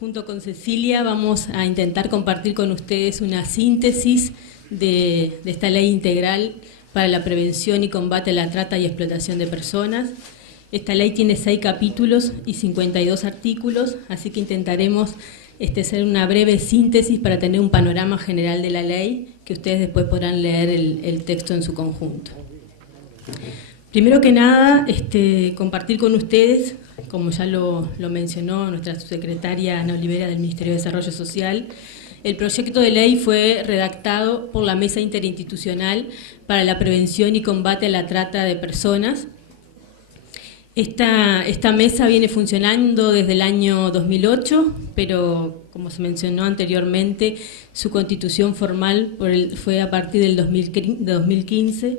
junto con Cecilia vamos a intentar compartir con ustedes una síntesis de esta ley integral para la prevención y combate a la trata y explotación de personas. Esta ley tiene 6 capítulos y 52 artículos, así que intentaremos hacer una breve síntesis para tener un panorama general de la ley, que ustedes después podrán leer el texto en su conjunto. Primero que nada, compartir con ustedes, como ya lo mencionó nuestra subsecretaria Ana Olivera del Ministerio de Desarrollo Social, el proyecto de ley fue redactado por la Mesa Interinstitucional para la Prevención y Combate a la Trata de Personas. Esta mesa viene funcionando desde el año 2008, pero como se mencionó anteriormente, su constitución formal fue a partir del 2015.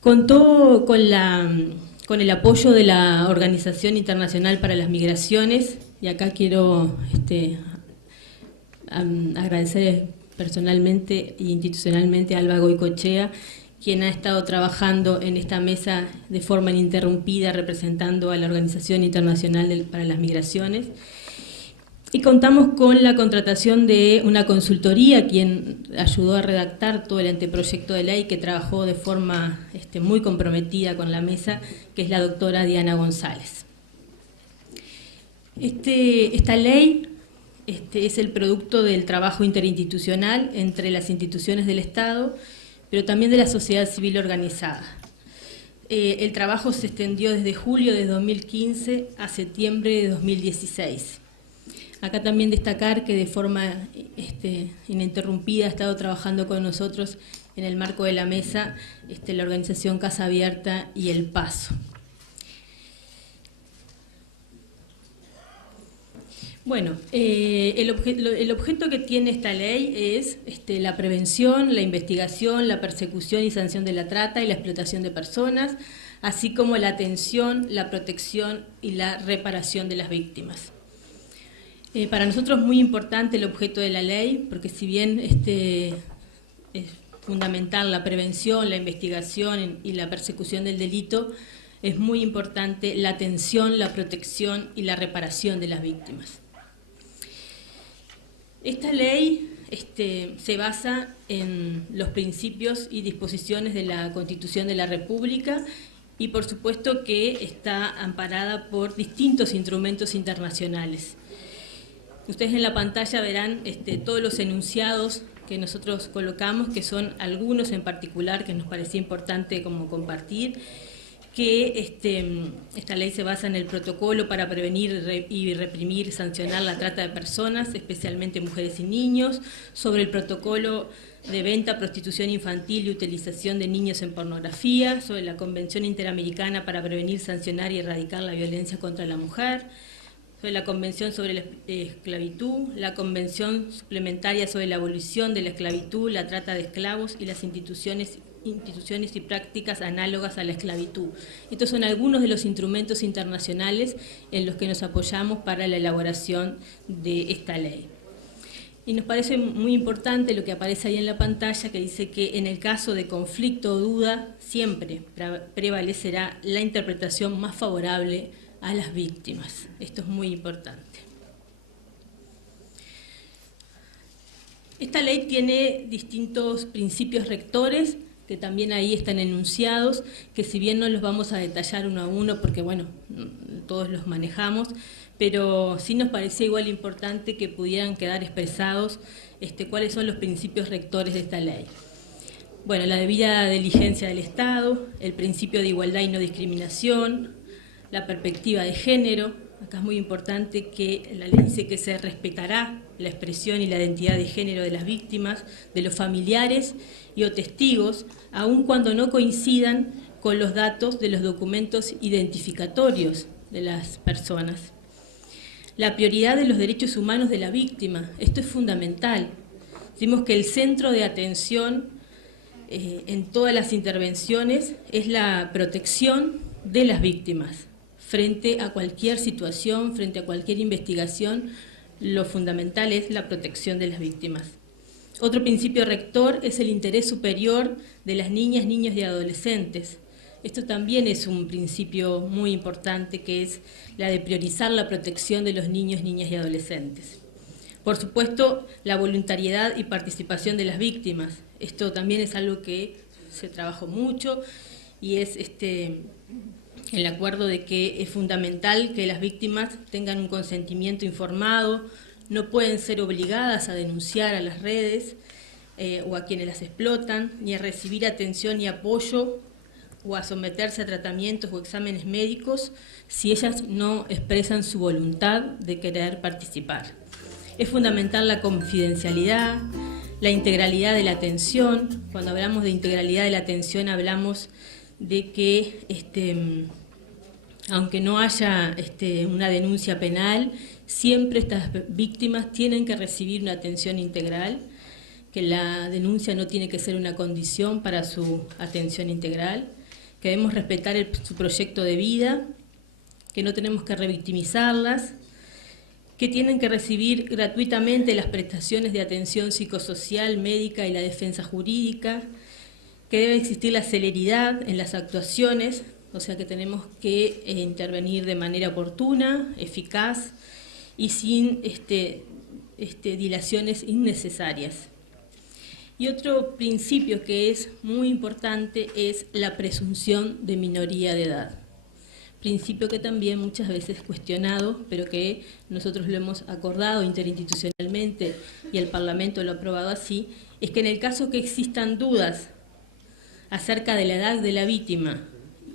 Contó con el apoyo de la Organización Internacional para las Migraciones, y acá quiero agradecer personalmente e institucionalmente a Alba Goicoechea, quien ha estado trabajando en esta mesa de forma ininterrumpida representando a la Organización Internacional para las Migraciones. Y contamos con la contratación de una consultoría, quien ayudó a redactar todo el anteproyecto de ley, que trabajó de forma muy comprometida con la mesa, que es la doctora Diana González. Esta ley es el producto del trabajo interinstitucional entre las instituciones del Estado, pero también de la sociedad civil organizada. El trabajo se extendió desde julio de 2015 a septiembre de 2016. Acá también destacar que de forma ininterrumpida ha estado trabajando con nosotros en el marco de la mesa la organización Casa Abierta y El Paso. Bueno, el objeto que tiene esta ley es la prevención, la investigación, la persecución y sanción de la trata y la explotación de personas, así como la atención, la protección y la reparación de las víctimas. Para nosotros es muy importante el objeto de la ley, porque si bien es fundamental la prevención, la investigación y la persecución del delito, es muy importante la atención, la protección y la reparación de las víctimas. Esta ley se basa en los principios y disposiciones de la Constitución de la República y por supuesto que está amparada por distintos instrumentos internacionales. Ustedes en la pantalla verán todos los enunciados que nosotros colocamos, que son algunos en particular que nos parecía importante como compartir, que esta ley se basa en el protocolo para prevenir y reprimir y sancionar la trata de personas, especialmente mujeres y niños, sobre el protocolo de venta, prostitución infantil y utilización de niños en pornografía, sobre la Convención Interamericana para prevenir, sancionar y erradicar la violencia contra la mujer, sobre la Convención sobre la Esclavitud, la Convención Suplementaria sobre la Abolición de la Esclavitud, la Trata de Esclavos y las instituciones y prácticas análogas a la esclavitud. Estos son algunos de los instrumentos internacionales en los que nos apoyamos para la elaboración de esta ley. Y nos parece muy importante lo que aparece ahí en la pantalla, que dice que en el caso de conflicto o duda, siempre prevalecerá la interpretación más favorable a las víctimas. Esto es muy importante. Esta ley tiene distintos principios rectores, que también ahí están enunciados, que si bien no los vamos a detallar uno a uno, porque bueno, todos los manejamos, pero sí nos parecía igual importante que pudieran quedar expresados cuáles son los principios rectores de esta ley. Bueno, la debida diligencia del Estado, el principio de igualdad y no discriminación, la perspectiva de género. Acá es muy importante que la ley dice que se respetará la expresión y la identidad de género de las víctimas, de los familiares y o testigos, aun cuando no coincidan con los datos de los documentos identificatorios de las personas. La prioridad de los derechos humanos de la víctima, esto es fundamental. Decimos que el centro de atención en todas las intervenciones es la protección de las víctimas. Frente a cualquier situación, frente a cualquier investigación, lo fundamental es la protección de las víctimas. Otro principio rector es el interés superior de las niñas, niños y adolescentes. Esto también es un principio muy importante, que es la de priorizar la protección de los niños, niñas y adolescentes. Por supuesto, la voluntariedad y participación de las víctimas. Esto también es algo que se trabajó mucho y es el acuerdo de que es fundamental que las víctimas tengan un consentimiento informado, no pueden ser obligadas a denunciar a las redes o a quienes las explotan, ni a recibir atención y apoyo o a someterse a tratamientos o exámenes médicos si ellas no expresan su voluntad de querer participar. Es fundamental la confidencialidad, la integralidad de la atención. Cuando hablamos de integralidad de la atención hablamos de que aunque no haya una denuncia penal, siempre estas víctimas tienen que recibir una atención integral, que la denuncia no tiene que ser una condición para su atención integral, que debemos respetar su proyecto de vida, que no tenemos que revictimizarlas, que tienen que recibir gratuitamente las prestaciones de atención psicosocial, médica y la defensa jurídica, que debe existir la celeridad en las actuaciones, o sea que tenemos que intervenir de manera oportuna, eficaz y sin dilaciones innecesarias. Y otro principio que es muy importante es la presunción de minoría de edad. Principio que también muchas veces es cuestionado, pero que nosotros lo hemos acordado interinstitucionalmente y el Parlamento lo ha aprobado así, es que en el caso que existan dudas acerca de la edad de la víctima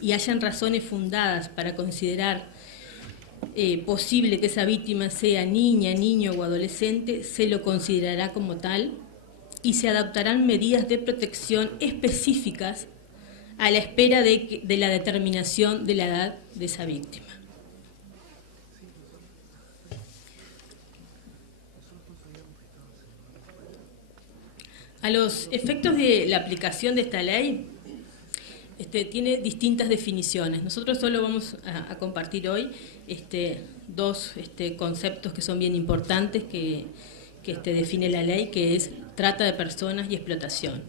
y hayan razones fundadas para considerar posible que esa víctima sea niña, niño o adolescente, se lo considerará como tal y se adoptarán medidas de protección específicas a la espera de la determinación de la edad de esa víctima. A los efectos de la aplicación de esta ley, tiene distintas definiciones. Nosotros solo vamos a compartir hoy dos conceptos que son bien importantes que define la ley, que es trata de personas y explotación.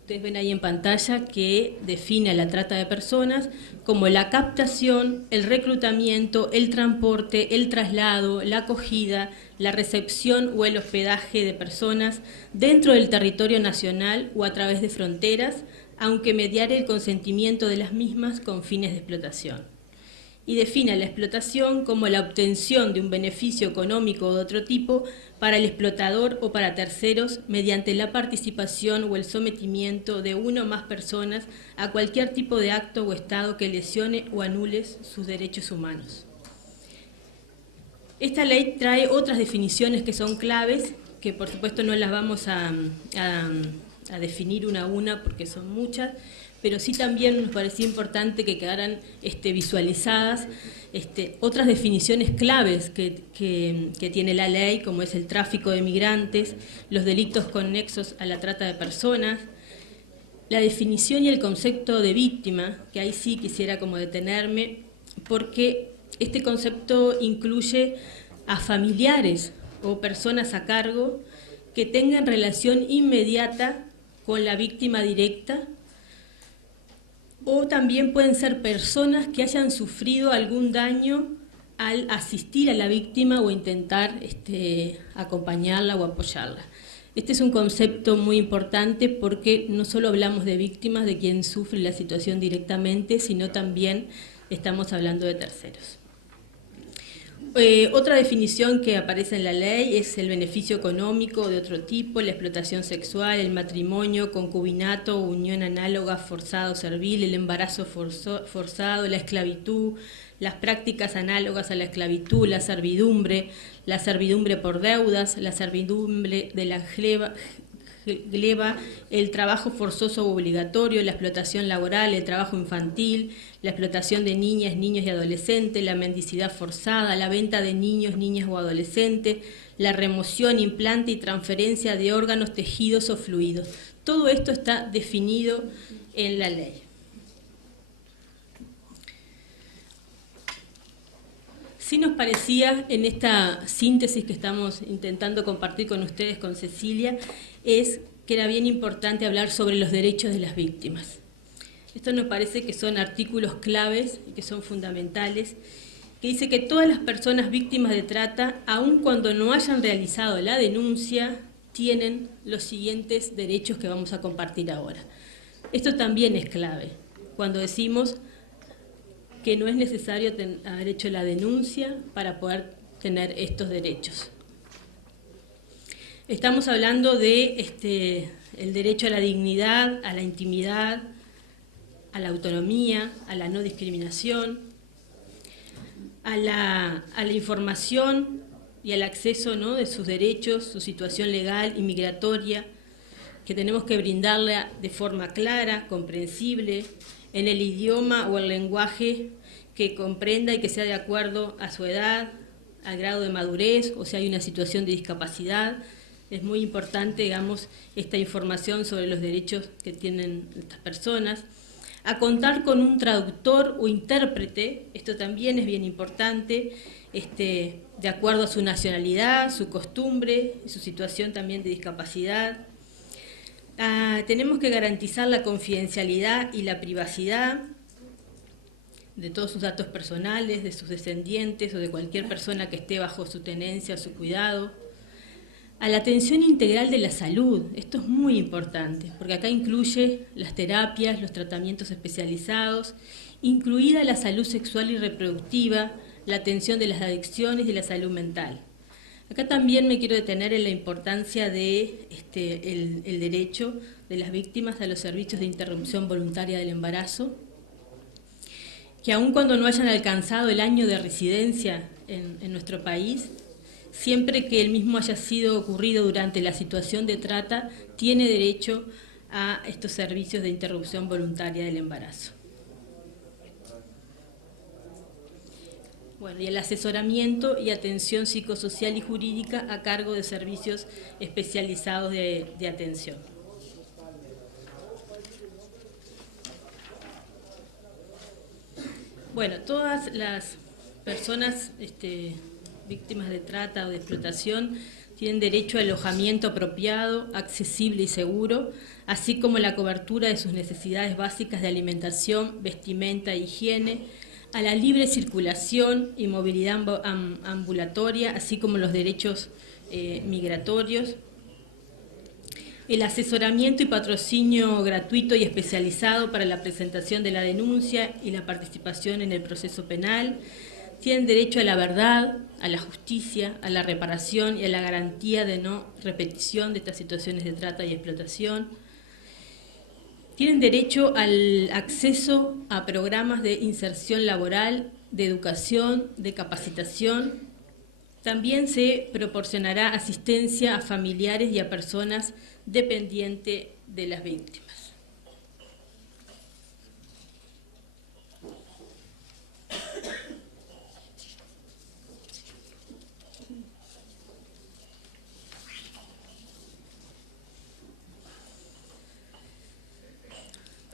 Ustedes ven ahí en pantalla que define la trata de personas como la captación, el reclutamiento, el transporte, el traslado, la acogida, la recepción o el hospedaje de personas dentro del territorio nacional o a través de fronteras, aunque mediare el consentimiento de las mismas con fines de explotación. Y define la explotación como la obtención de un beneficio económico o de otro tipo para el explotador o para terceros mediante la participación o el sometimiento de una o más personas a cualquier tipo de acto o estado que lesione o anule sus derechos humanos. Esta ley trae otras definiciones que son claves, que por supuesto no las vamos a definir una a una porque son muchas, pero sí también nos parecía importante que quedaran visualizadas otras definiciones claves que tiene la ley, como es el tráfico de migrantes, los delitos conexos a la trata de personas, la definición y el concepto de víctima, que ahí sí quisiera como detenerme, porque este concepto incluye a familiares o personas a cargo que tengan relación inmediata con la víctima directa, o también pueden ser personas que hayan sufrido algún daño al asistir a la víctima o intentar acompañarla o apoyarla. Este es un concepto muy importante porque no solo hablamos de víctimas, de quien sufre la situación directamente, sino también estamos hablando de terceros. Otra definición que aparece en la ley es el beneficio económico de otro tipo, la explotación sexual, el matrimonio, concubinato, unión análoga, forzado, servil, el embarazo forzado, la esclavitud, las prácticas análogas a la esclavitud, la servidumbre por deudas, la servidumbre de la gleba, el trabajo forzoso o obligatorio, la explotación laboral, el trabajo infantil, la explotación de niñas, niños y adolescentes, la mendicidad forzada, la venta de niños, niñas o adolescentes, la remoción, implante y transferencia de órganos, tejidos o fluidos. Todo esto está definido en la ley. Sí nos parecía, en esta síntesis que estamos intentando compartir con ustedes, con Cecilia, es que era bien importante hablar sobre los derechos de las víctimas. Esto nos parece que son artículos claves y que son fundamentales, que dice que todas las personas víctimas de trata, aun cuando no hayan realizado la denuncia, tienen los siguientes derechos que vamos a compartir ahora. Esto también es clave, cuando decimos que no es necesario haber hecho la denuncia para poder tener estos derechos. Estamos hablando de el derecho a la dignidad, a la intimidad, a la autonomía, a la no discriminación, a la información y al acceso, ¿no?, de sus derechos, su situación legal y migratoria, que tenemos que brindarle de forma clara, comprensible, en el idioma o el lenguaje que comprenda y que sea de acuerdo a su edad, al grado de madurez, o si hay una situación de discapacidad. Es muy importante, digamos, esta información sobre los derechos que tienen estas personas. A contar con un traductor o intérprete, esto también es bien importante, de acuerdo a su nacionalidad, su costumbre, su situación también de discapacidad. Tenemos que garantizar la confidencialidad y la privacidad de todos sus datos personales, de sus descendientes o de cualquier persona que esté bajo su tenencia o su cuidado. A la atención integral de la salud, esto es muy importante, porque acá incluye las terapias, los tratamientos especializados, incluida la salud sexual y reproductiva, la atención de las adicciones y la salud mental. Acá también me quiero detener en la importancia de el derecho de las víctimas a los servicios de interrupción voluntaria del embarazo, que aun cuando no hayan alcanzado el año de residencia en nuestro país, siempre que el mismo haya sido ocurrido durante la situación de trata, tiene derecho a estos servicios de interrupción voluntaria del embarazo. Bueno, y el asesoramiento y atención psicosocial y jurídica a cargo de servicios especializados de atención. Bueno, todas las personas víctimas de trata o de explotación tienen derecho a alojamiento apropiado, accesible y seguro, así como la cobertura de sus necesidades básicas de alimentación, vestimenta e higiene, a la libre circulación y movilidad ambulatoria, así como los derechos migratorios, el asesoramiento y patrocinio gratuito y especializado para la presentación de la denuncia y la participación en el proceso penal. Tienen derecho a la verdad, a la justicia, a la reparación y a la garantía de no repetición de estas situaciones de trata y explotación. Tienen derecho al acceso a programas de inserción laboral, de educación, de capacitación. También se proporcionará asistencia a familiares y a personas dependientes de las víctimas.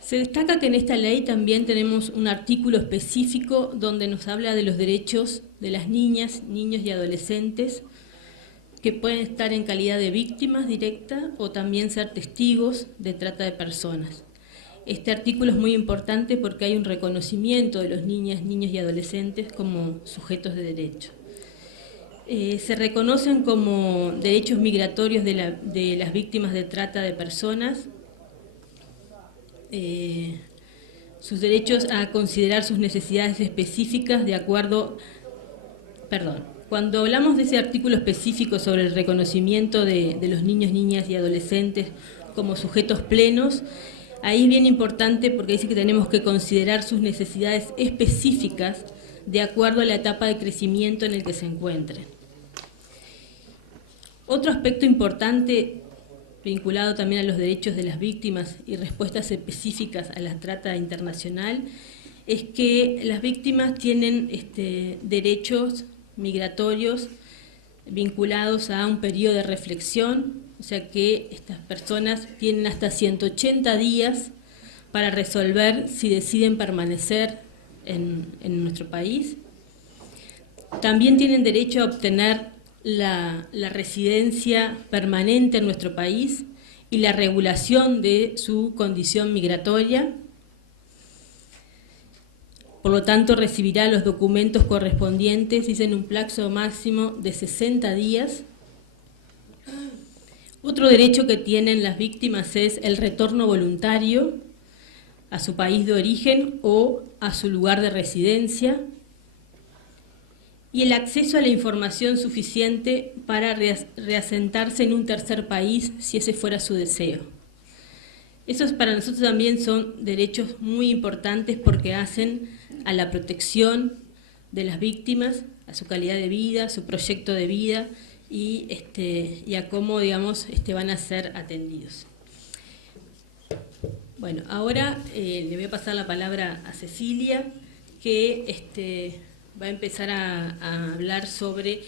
Se destaca que en esta ley también tenemos un artículo específico donde nos habla de los derechos de las niñas, niños y adolescentes que pueden estar en calidad de víctimas directas o también ser testigos de trata de personas. Este artículo es muy importante porque hay un reconocimiento de los niñas, niños y adolescentes como sujetos de derecho. Se reconocen como derechos migratorios de las víctimas de trata de personas, sus derechos a considerar sus necesidades específicas de acuerdo, cuando hablamos de ese artículo específico sobre el reconocimiento de los niños, niñas y adolescentes como sujetos plenos, ahí es bien importante porque dice que tenemos que considerar sus necesidades específicas de acuerdo a la etapa de crecimiento en el que se encuentren. Otro aspecto importante vinculado también a los derechos de las víctimas y respuestas específicas a la trata internacional, es que las víctimas tienen derechos migratorios vinculados a un periodo de reflexión, o sea que estas personas tienen hasta 180 días para resolver si deciden permanecer en nuestro país. También tienen derecho a obtener la residencia permanente en nuestro país y la regulación de su condición migratoria. Por lo tanto, recibirá los documentos correspondientes, dice, en un plazo máximo de 60 días. Otro derecho que tienen las víctimas es el retorno voluntario a su país de origen o a su lugar de residencia, y el acceso a la información suficiente para reasentarse en un tercer país si ese fuera su deseo. Esos para nosotros también son derechos muy importantes porque hacen a la protección de las víctimas, a su calidad de vida, a su proyecto de vida y a cómo, digamos, van a ser atendidos. Bueno, ahora le voy a pasar la palabra a Cecilia, que va a empezar a hablar sobre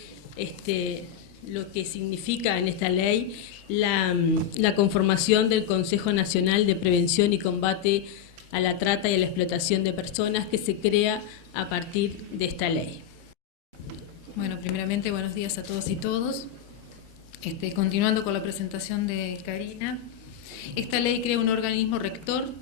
lo que significa en esta ley la conformación del Consejo Nacional de Prevención y Combate a la Trata y a la Explotación de Personas, que se crea a partir de esta ley. Bueno, primeramente, buenos días a todos y todos. Continuando con la presentación de Karina, esta ley crea un organismo rector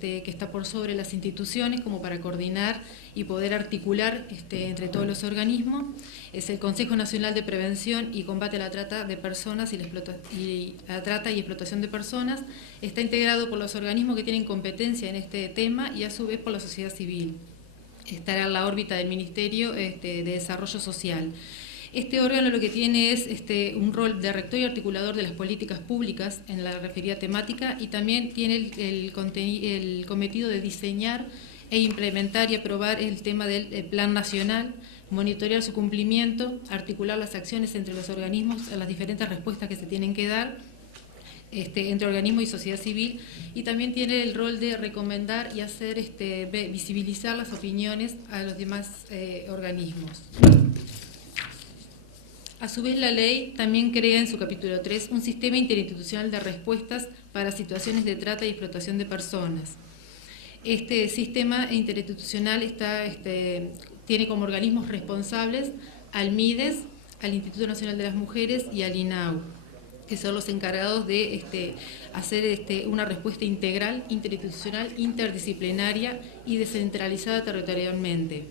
que está por sobre las instituciones como para coordinar y poder articular entre todos los organismos. Es el Consejo Nacional de Prevención y Combate a la Trata de Personas y la Trata y Explotación de Personas. Está integrado por los organismos que tienen competencia en este tema y a su vez por la sociedad civil. Estará en la órbita del Ministerio de Desarrollo Social. Este órgano lo que tiene es un rol de rector y articulador de las políticas públicas en la referida temática, y también tiene el cometido de diseñar e implementar y aprobar el tema del Plan Nacional, monitorear su cumplimiento, articular las acciones entre los organismos, las diferentes respuestas que se tienen que dar entre organismos y sociedad civil, y también tiene el rol de recomendar y hacer visibilizar las opiniones a los demás organismos. A su vez, la ley también crea en su capítulo 3 un sistema interinstitucional de respuestas para situaciones de trata y explotación de personas. Este sistema interinstitucional tiene como organismos responsables al MIDES, al Instituto Nacional de las Mujeres y al INAU, que son los encargados de hacer una respuesta integral, interinstitucional, interdisciplinaria y descentralizada territorialmente.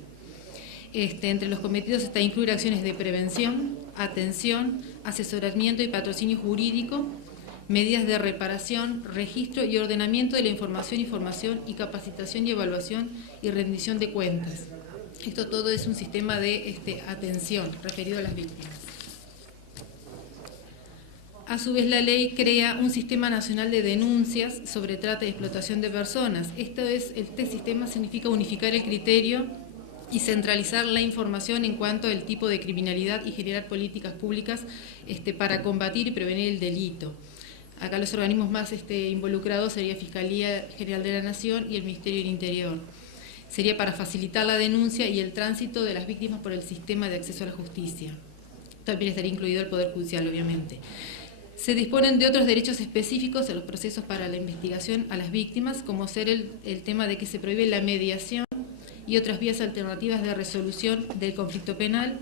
Entre los cometidos está incluir acciones de prevención, atención, asesoramiento y patrocinio jurídico, medidas de reparación, registro y ordenamiento de la información y capacitación y evaluación y rendición de cuentas. Esto todo es un sistema de atención referido a las víctimas. A su vez, la ley crea un sistema nacional de denuncias sobre trata y explotación de personas. Este sistema significa unificar el criterio y centralizar la información en cuanto al tipo de criminalidad y generar políticas públicas para combatir y prevenir el delito. Acá los organismos más involucrados sería Fiscalía General de la Nación y el Ministerio del Interior. Sería para facilitar la denuncia y el tránsito de las víctimas por el sistema de acceso a la justicia. También estaría incluido el Poder Judicial, obviamente. Se disponen de otros derechos específicos en los procesos para la investigación a las víctimas, como ser el tema de que se prohíbe la mediación y otras vías alternativas de resolución del conflicto penal.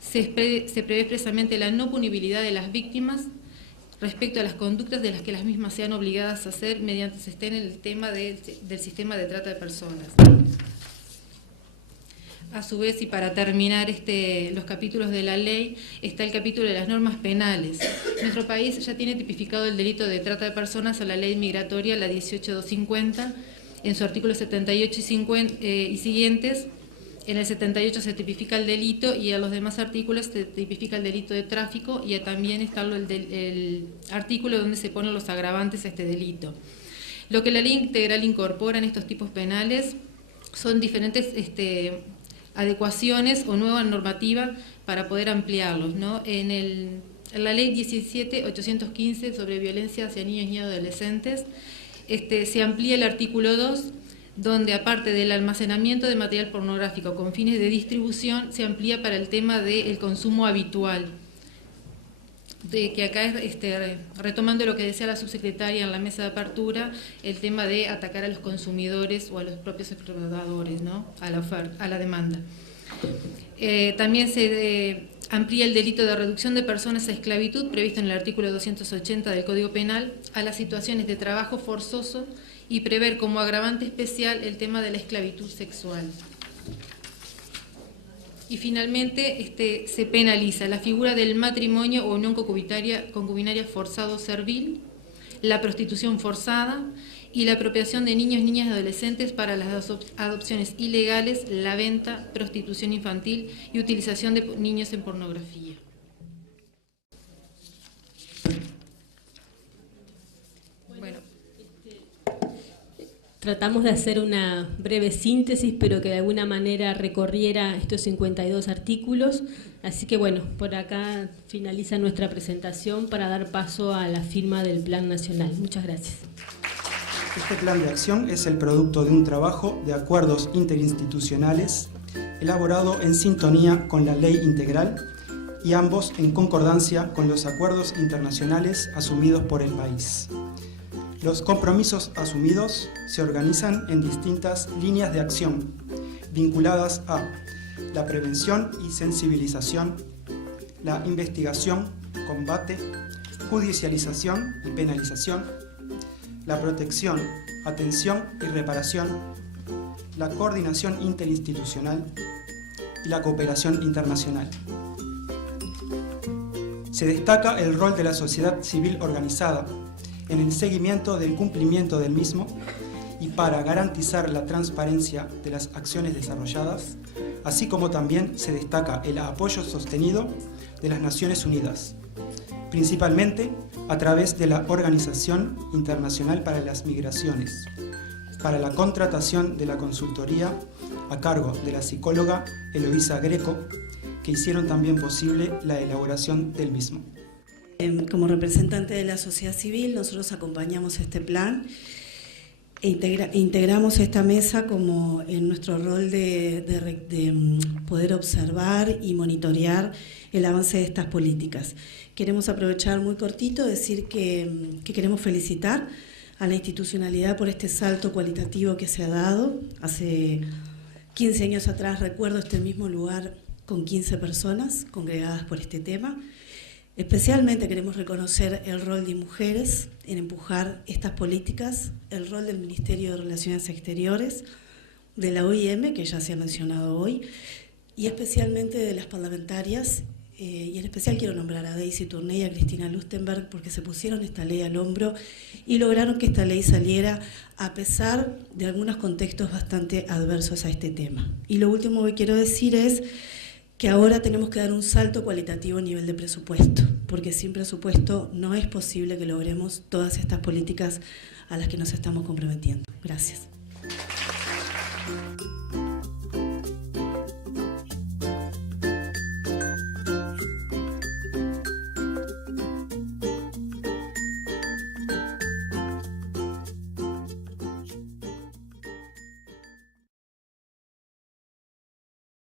Se prevé expresamente la no punibilidad de las víctimas respecto a las conductas de las que las mismas sean obligadas a hacer mediante se esté en el tema del sistema de trata de personas. A su vez, y para terminar los capítulos de la ley, está el capítulo de las normas penales. Nuestro país ya tiene tipificado el delito de trata de personas a la ley migratoria, la 18250, en su artículo 78 y siguientes. En el 78 se tipifica el delito y en los demás artículos se tipifica el delito de tráfico, y también está el artículo donde se ponen los agravantes a este delito. Lo que la ley integral incorpora en estos tipos penales son diferentes adecuaciones o nueva normativa para poder ampliarlos, ¿no? En la ley 17.815 sobre violencia hacia niños y adolescentes, se amplía el artículo 2, donde aparte del almacenamiento de material pornográfico con fines de distribución, se amplía para el tema del consumo habitual. Que acá es, retomando lo que decía la subsecretaria en la mesa de apertura, el tema de atacar a los consumidores o a los propios explotadores, ¿no? a la demanda. También se amplía el delito de reducción de personas a esclavitud, previsto en el artículo 280 del Código Penal, a las situaciones de trabajo forzoso, y prever como agravante especial el tema de la esclavitud sexual. Y finalmente se penaliza la figura del matrimonio o unión concubinaria forzado o servil, la prostitución forzada y la apropiación de niños, niñas y adolescentes para las adopciones ilegales, la venta, prostitución infantil y utilización de niños en pornografía. Bueno, tratamos de hacer una breve síntesis, pero que de alguna manera recorriera estos 52 artículos. Así que bueno, por acá finaliza nuestra presentación para dar paso a la firma del Plan Nacional. Muchas gracias. Este plan de acción es el producto de un trabajo de acuerdos interinstitucionales elaborado en sintonía con la ley integral y ambos en concordancia con los acuerdos internacionales asumidos por el país. Los compromisos asumidos se organizan en distintas líneas de acción vinculadas a la prevención y sensibilización, la investigación, combate, judicialización y penalización, la protección, atención y reparación, la coordinación interinstitucional y la cooperación internacional. Se destaca el rol de la sociedad civil organizada en el seguimiento del cumplimiento del mismo y para garantizar la transparencia de las acciones desarrolladas, así como también se destaca el apoyo sostenido de las Naciones Unidas, principalmente a través de la Organización Internacional para las Migraciones, para la contratación de la consultoría a cargo de la psicóloga Eloísa Greco, que hicieron también posible la elaboración del mismo. Como representante de la sociedad civil, nosotros acompañamos este plan e integramos esta mesa como en nuestro rol de poder observar y monitorear el avance de estas políticas. Queremos aprovechar muy cortito, decir que queremos felicitar a la institucionalidad por este salto cualitativo que se ha dado. Hace 15 años atrás recuerdo este mismo lugar con 15 personas congregadas por este tema. Especialmente queremos reconocer el rol de mujeres en empujar estas políticas, el rol del Ministerio de Relaciones Exteriores, de la OIM, que ya se ha mencionado hoy, y especialmente de las parlamentarias, y en especial quiero nombrar a Daisy Tourney y a Cristina Lustenberg, porque se pusieron esta ley al hombro y lograron que esta ley saliera a pesar de algunos contextos bastante adversos a este tema. Y lo último que quiero decir es que ahora tenemos que dar un salto cualitativo a nivel de presupuesto, porque sin presupuesto no es posible que logremos todas estas políticas a las que nos estamos comprometiendo. Gracias.